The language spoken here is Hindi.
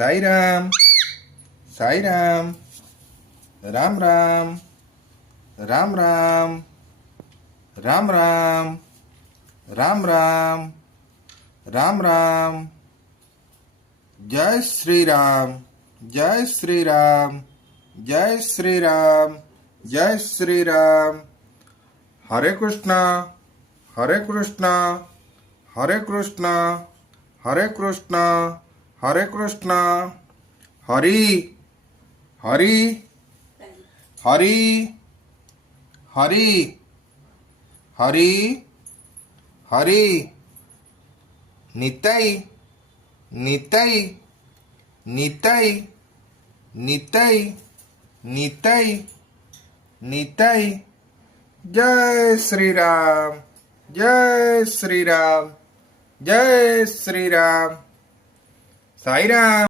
साई राम साई राम राम राम राम राम राम राम राम राम राम राम जय श्री राम जय श्री राम जय श्री राम जय श्री राम हरे कृष्णा हरे कृष्णा हरे कृष्णा हरे कृष्णा हरे कृष्णा हरि हरि हरि हरि हरि हरि नितई नितई नितई नितई नितई नितई जय श्री राम जय श्री राम जय श्री राम साई राम।